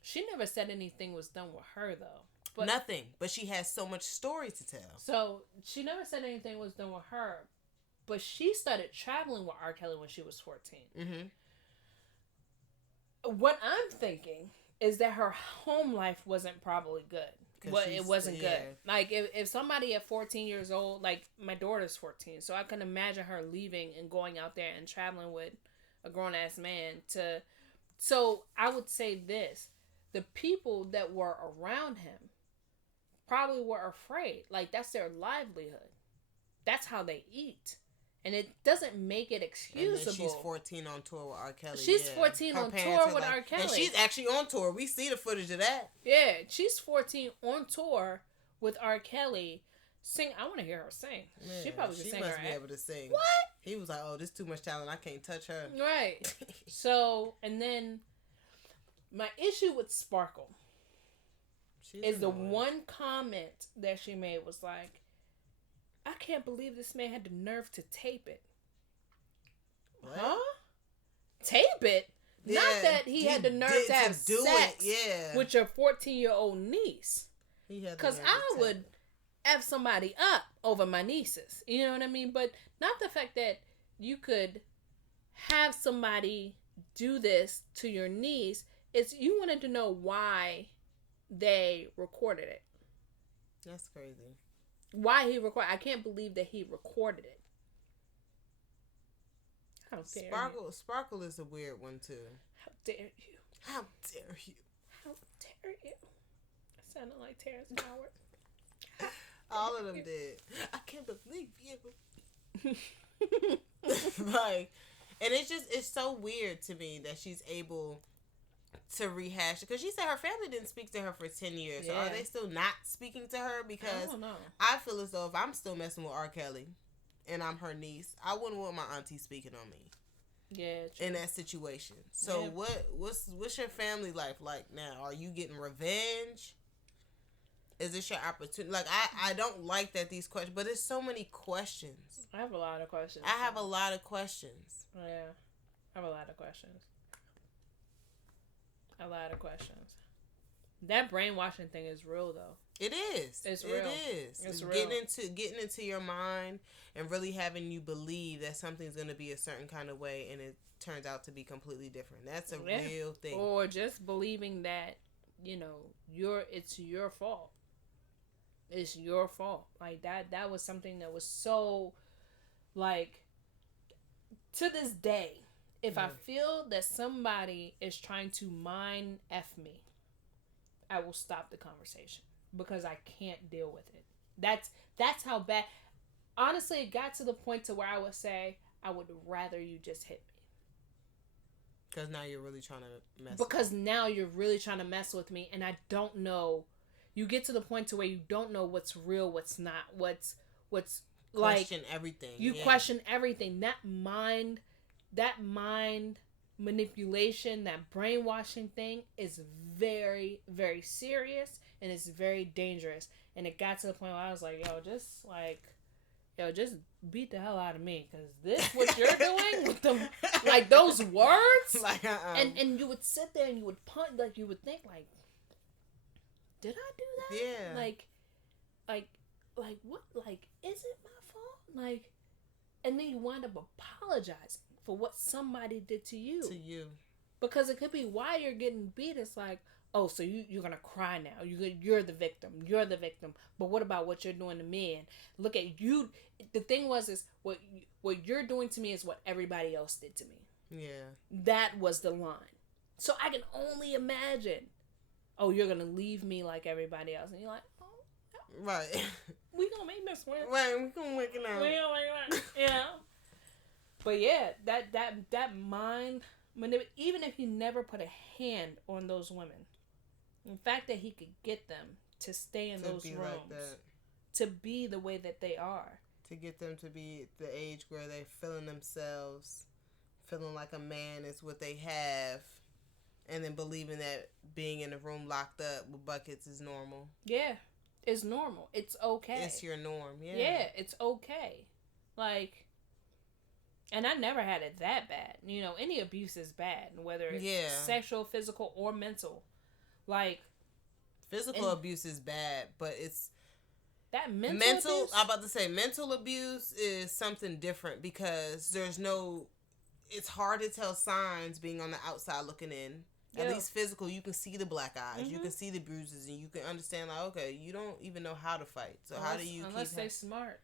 She never said anything was done with her, though. But nothing. But she has so much story to tell. So, she never said anything was done with her. But she started traveling with R. Kelly when she was 14. Mm-hmm. What I'm thinking is that her home life wasn't probably good. Well, it wasn't good. Like, if somebody at 14 years old, like, my daughter's 14, so I can imagine her leaving and going out there and traveling with a grown-ass man so I would say this. The people that were around him probably were afraid. Like, that's their livelihood. That's how they eat. And it doesn't make it excusable. And she's 14 on tour with R. Kelly. She's 14 on tour with R. Kelly. And she's actually on tour. We see the footage of that. Yeah, she's 14 on tour with R. Kelly. I want to hear her sing. Man, she probably could sing. She must be able to sing. What? He was like, oh, this is too much talent. I can't touch her. Right. So, and then my issue with Sparkle is the one comment that she made was like, I can't believe this man had the nerve to tape it. What? Huh? Tape it? Yeah, not that he had the nerve to have sex with your 14-year-old niece. Because I would F somebody up over my nieces. You know what I mean? But not the fact that you could have somebody do this to your niece. It's you wanted to know why they recorded it. That's crazy. Why he recorded? I can't believe that he recorded it. How dare you? Sparkle is a weird one too. How dare you? How dare you? How dare you? I sounded like Terrence Howard. All of them did. I can't believe you. Like, and it's so weird to me that she's able to rehash it, because she said her family didn't speak to her for 10 years. Yeah. So are they still not speaking to her? Because I don't know. I feel as though if I'm still messing with R. Kelly and I'm her niece, I wouldn't want my auntie speaking on me. Yeah, true. In that situation. So yeah. What's your family life like now? Are you getting revenge? Is this your opportunity? Like, I don't like that these questions, but there's so many questions. I have a lot of questions. I have a lot of questions. Yeah, I have a lot of questions. A lot of questions. That brainwashing thing is real, though. It is. It's real. It is. It's real. Getting into your mind and really having you believe that something's going to be a certain kind of way, and it turns out to be completely different. That's a real thing. Or just believing that, it's your fault. It's your fault. Like, that was something that was so, like, to this day, If I feel that somebody is trying to mind F me, I will stop the conversation because I can't deal with it. That's how bad. Honestly, it got to the point to where I would say I would rather you just hit me. Because now you're really trying to mess. Because now you're really trying to mess with me, and I don't know. You get to the point to where you don't know what's real, what's not, what's question everything. You question everything. That mind manipulation, that brainwashing thing is very, very serious, and it's very dangerous. And it got to the point where I was like, just beat the hell out of me, because this what you're doing with them, like those words, like and you would sit there and you would punt, like you would think like, did I do that? Yeah. Like what? Like, is it my fault? Like, and then you wind up apologizing for what somebody did to you. Because it could be why you're getting beat. It's like, oh, so you're gonna cry now. You're the victim. You're the victim. But what about what you're doing to me? And look at you. The thing is what you're doing to me is what everybody else did to me. Yeah. That was the line. So I can only imagine. Oh, you're gonna leave me like everybody else, and you're like, oh, right. We gonna make this work. Right. We gonna work it out. We gonna make it work. Yeah. But yeah, that mind. Even if he never put a hand on those women, the fact that he could get them to stay in those rooms, to be the way that they are, to get them to be the age where they're feeling themselves, feeling like a man is what they have, and then believing that being in a room locked up with buckets is normal. Yeah, it's normal. It's okay. It's your norm. Yeah. Yeah, it's okay. Like. And I never had it that bad. You know, any abuse is bad, whether it's sexual, physical, or mental. Like, physical abuse is bad, but it's that mental abuse? I'm about to say mental abuse is something different, because it's hard to tell signs being on the outside looking in. At least physical, you can see the black eyes, you can see the bruises, and you can understand, like, okay, you don't even know how to fight. So how do you unless they're smart.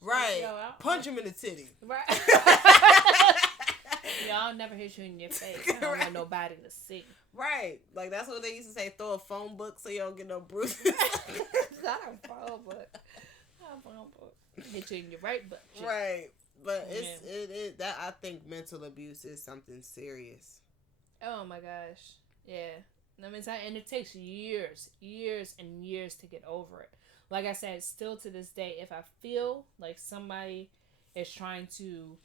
Right. Punch him in the titty. Right. Y'all never hit you in your face. I don't want nobody to see. Right. Like, that's what they used to say, throw a phone book so you don't get no bruises. Not a phone book. Hit you in your right butt. Right. But that I think mental abuse is something serious. Oh my gosh. Yeah. And it takes years and years to get over it. Like I said, still to this day, if I feel like somebody is trying to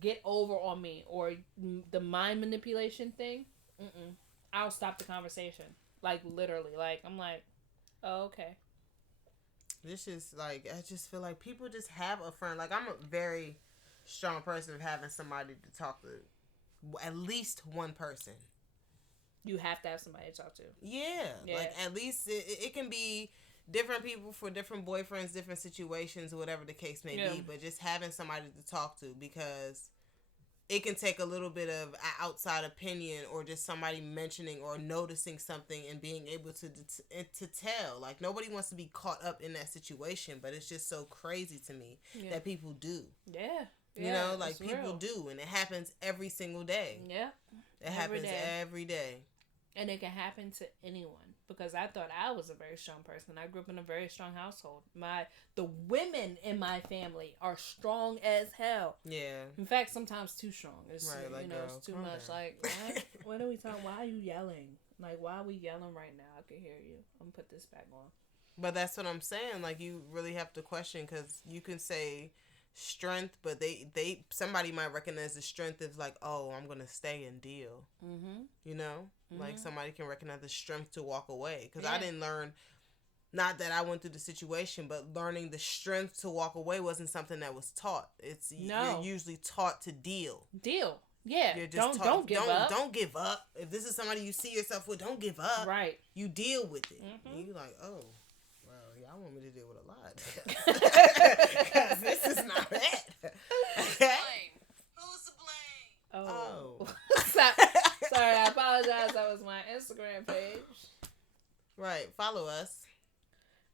get over on me, or the mind manipulation thing, I'll stop the conversation. Like, literally. Like, I'm like, oh, okay. This is like, I just feel like people just have a friend. Like, I'm a very strong person of having somebody to talk to. At least one person. You have to have somebody to talk to. Yeah. Like, at least it can be different people for different boyfriends, different situations, whatever the case may be. But just having somebody to talk to, because it can take a little bit of outside opinion, or just somebody mentioning or noticing something and being able to tell. Like, nobody wants to be caught up in that situation, but it's just so crazy to me that people do. Yeah. You know, like, people do, and it happens every single day. Yeah. It happens every day. And it can happen to anyone, because I thought I was a very strong person. I grew up in a very strong household. The women in my family are strong as hell. Yeah. In fact, sometimes too strong. It's, right, like, it's too much. Down. Like, what are we talking? Why are you yelling? Like, why are we yelling right now? I can hear you. I'm gonna put this back on. But that's what I'm saying. Like, you really have to question, because you can say strength, but somebody might recognize the strength as like, oh, I'm gonna stay and deal. You know, like, somebody can recognize the strength to walk away, because I didn't learn, not that I went through the situation, but learning the strength to walk away wasn't something that was taught. You're usually taught to deal. Yeah. You're just don't give up. Don't give up. If this is somebody you see yourself with, don't give up. Right. You deal with it. And you're like, oh, I want me to deal with a lot. Because this is not it. Okay? Who's to blame? Oh. Sorry, I apologize. That was my Instagram page. Right. Follow us.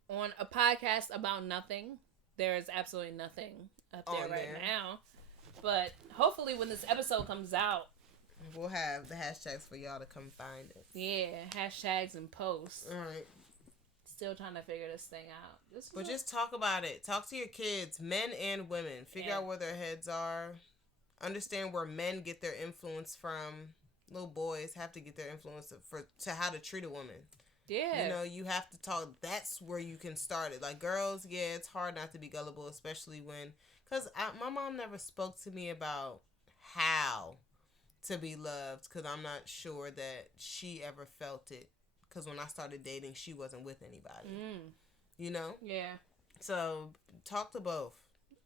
On a podcast about nothing. There is absolutely nothing up there now. But hopefully when this episode comes out, we'll have the hashtags for y'all to come find it. Yeah, hashtags and posts. All right. Still trying to figure this thing out. But just talk about it. Talk to your kids, men and women. Figure out where their heads are. Understand where men get their influence from. Little boys have to get their influence to how to treat a woman. Yeah. You know, you have to talk. That's where you can start it. Like, girls, yeah, it's hard not to be gullible, especially when... Because my mom never spoke to me about how to be loved, because I'm not sure that she ever felt it. Because when I started dating, she wasn't with anybody. You know? Yeah. So, talk to both.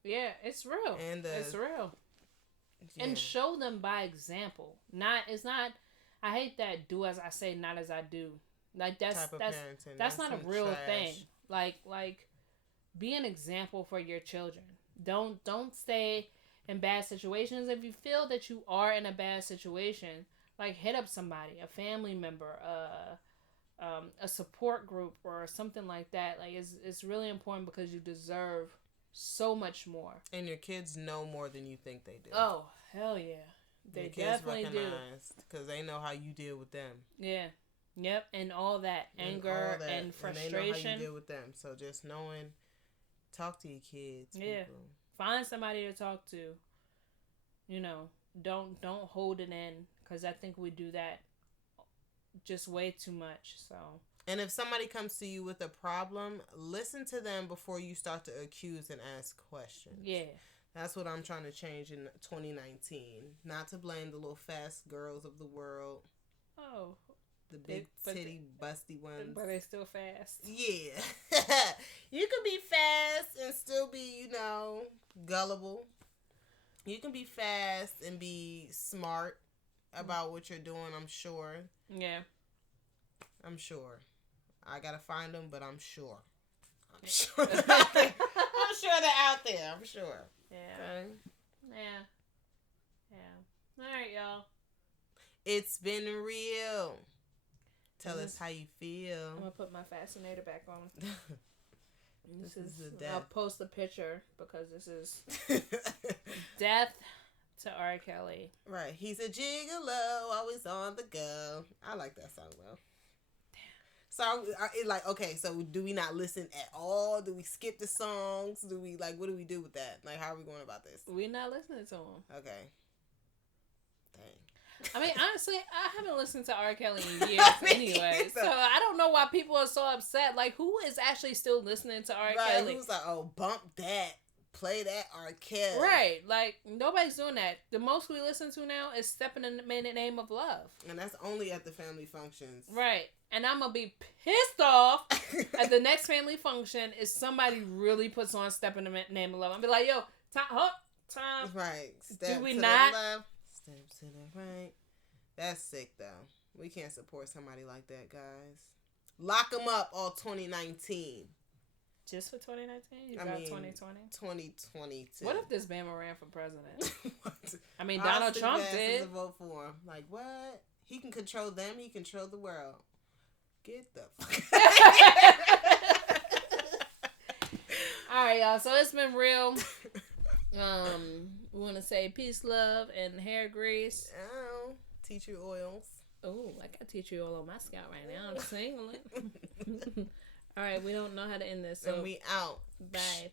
Yeah, it's real. It's real. Yeah. And show them by example. It's not, I hate that do as I say, not as I do. Like, that's not a real thing. Like, be an example for your children. Don't stay in bad situations. If you feel that you are in a bad situation, like, hit up somebody, a family member, a support group or something like that. Like, it's really important because you deserve so much more. And your kids know more than you think they do. Oh, hell yeah. They definitely do. Because they know how you deal with them. Yeah. Yep. And all that anger and frustration. And they know how you deal with them. So just knowing, talk to your kids. Yeah. People. Find somebody to talk to. You know, don't hold it in, because I think we do that just way too much. So. And if somebody comes to you with a problem, listen to them before you start to accuse and ask questions. Yeah. That's what I'm trying to change in 2019. Not to blame the little fast girls of the world. Oh. The big titty busty ones. But they're still fast. Yeah. You can be fast and still be, you know, gullible. You can be fast and be smart about what you're doing, I'm sure. Yeah. I'm sure. I gotta find them, but I'm sure. I'm sure they're out there. I'm sure. Yeah. Okay. Yeah. Yeah. All right, y'all. It's been real. Tell us how you feel. I'm gonna put my fascinator back on. This is I'll post a picture because this is death to R. Kelly. Right. He's a gigolo, always on the go. I like that song though. So, okay, so do we not listen at all? Do we skip the songs? Do we, what do we do with that? Like, how are we going about this? We're not listening to them. Okay. Dang. I mean, honestly, I haven't listened to R. Kelly in years anyway. So, I don't know why people are so upset. Like, who is actually still listening to R. Kelly? Who's like, oh, bump that. Play that R. Kelly. Right. Like, nobody's doing that. The most we listen to now is Stepping in the Name of Love. And that's only at the family functions. Right. And I'm going to be pissed off at the next family function if somebody really puts on Step in the Name of Love. I'll be like, yo, time. Right. Do we not? Left, step to the right. That's sick, though. We can't support somebody like that, guys. Lock them up all 2019. Just for 2019? You got 2020? 2022. What if this Bama ran for president? I mean, Donald Trump did. To vote for him. Like, what? He can control them. He can control the world. Get the fuck. All right, y'all. So it's been real. We want to say peace, love, and hair grease. Oh, tea tree oils. Oh, I got tea tree oil on my scalp right now. I'm single. All right, we don't know how to end this. So and we out. Bye.